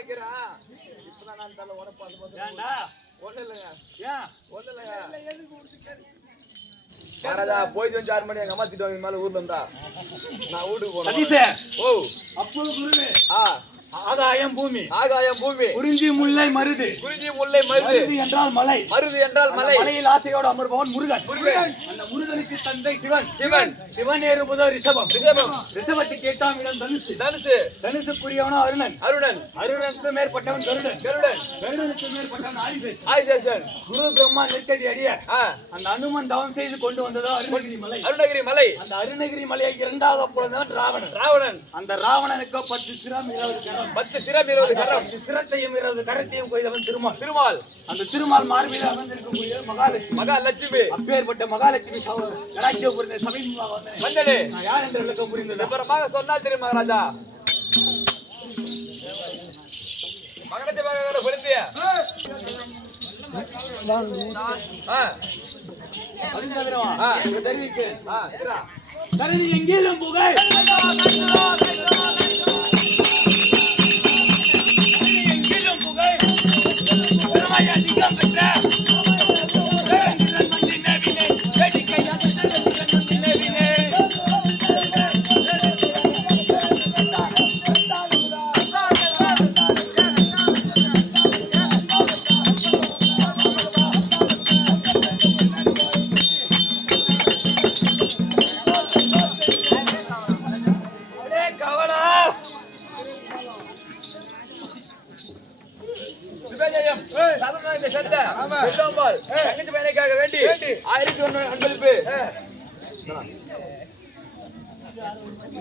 இருக்கிறேன். இப்பதான் நான் தலை உடப்பாது. ஏண்டா? ஒண்ணு இல்லைங்க. ஏன்? ஒண்ணு இல்லைங்க. மகாராஜா போய் 6 மணி எங்க அம்மா திட்டுவாங்க மேல ஊர்ல இருந்தா நான் வீட்டுக்கு போனேன். ஓ அப்போ குருவே ஆகாயம் பூமி குறிஞ்சி முல்லை மருது என்றால் மலை மலையில் ஆசையோடு அமர்பவன் முருகன். அந்த முருகனுக்கு தந்தை சிவன் ஏறுபுதோ ரிஷபத்துக்கு 8ஆம் இடம் தனுசுக்குரியவனோ அருணனுக்கு மேற்பட்டவன் கருடனுக்கு மேற்பட்டவன் ஆதிசேஷன். குரு பிரம்மா நெருக்கடி அடிய அந்த அனுமன் தவம் செய்து கொண்டு வந்ததோ அருணகிரி மலை. அந்த அருணகிரி மலையை 2வது பொழுதுதான் ராவணன். அந்த ராவணனுக்கு 10 சிரம் 20 கரம் சிரத்தையும் 20 கரத்தையும் கொய்தவன் திருமால். அந்த திருமால் மார்பில் அமர்ந்திருக்கக்கூடிய மகாலட்சுமி. அப்பேற்பட்ட மகாலட்சுமி கராச்சியை புரிந்த சமீபமாக வந்தனே யார் என்று விளக்க புரிந்தது விவரமாக சொன்னால் தெரியும் மகாராஜா. மகாராஜா புரிந்திய தெரிவிக்கு எங்கேயும் புகை வேண்டி 1001 அன்பளிப்பு.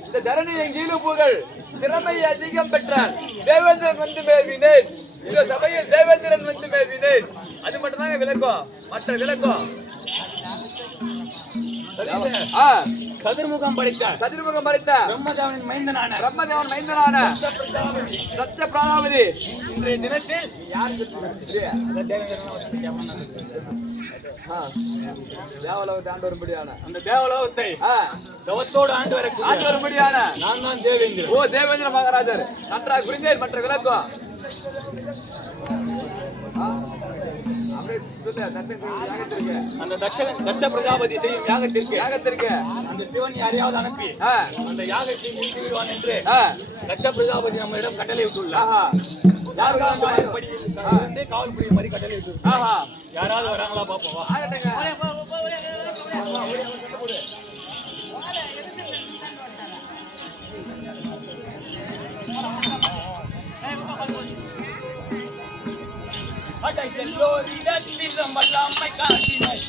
இந்த தரணி எங்கேயும் புகழ் திறமை அதிகம் பெற்றான் தேவேந்திரன் வந்து மேவினேன். இந்த சபையில் தேவேந்திரன் வந்து மேவினேன். அது மட்டும் தாங்க விளக்கம். மற்ற விளக்கம் கதிர்முகம் படைத்த பிரம்மதேவனின் மைந்தனான சத்ய பிராணாவதி இன்றைய தினத்தில் தேவலோகத்தை ஆண்டு வரும்படியான அந்த தேவலோகத்தை தவத்தோடு ஆண்டு வரும்படியான நான் தான் தேவேந்திரன். ஓ தேவேந்திர மகாராஜர் நன்றாக புரிந்தேன். மற்ற விளக்கம் அந்த தட்ச பிரஜாபதி செய்யும் யாகத்திற்கு அந்த சிவன் யாரையாவது அனுப்பி அந்த யாகத்தை நிறுத்தி விடுவான் என்று தட்ச பிரஜாபதி நம்மிடம் கட்டளை விட்டுள்ளார். காவல்புரி மாதிரி கட்டளை விட்டு யாராவது வராங்களா பாப்போம். எல்லோரிடத்திலும் வல்லாமை காட்டினாய்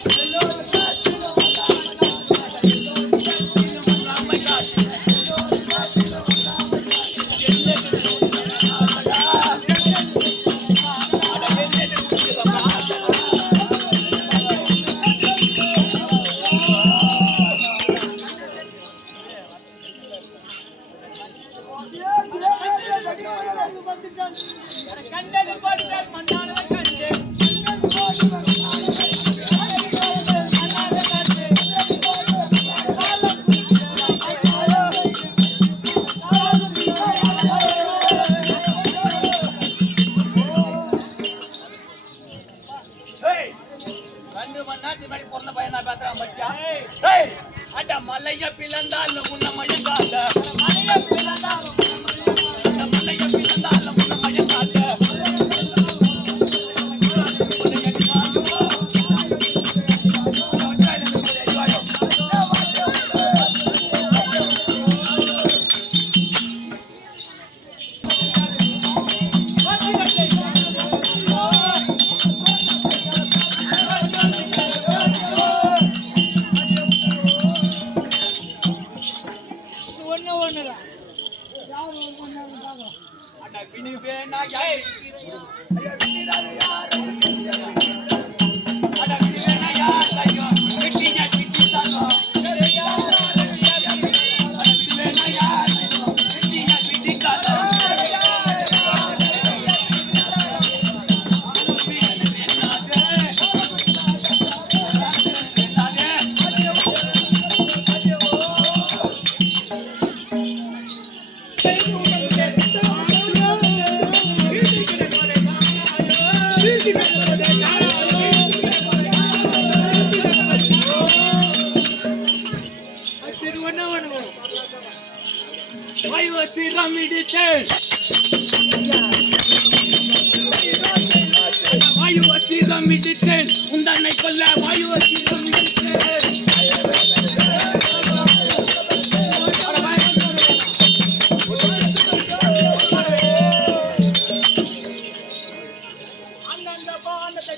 மலைய பிளந்தால் முன்ன மயங்காத அண்ணன் பாண்டத்தை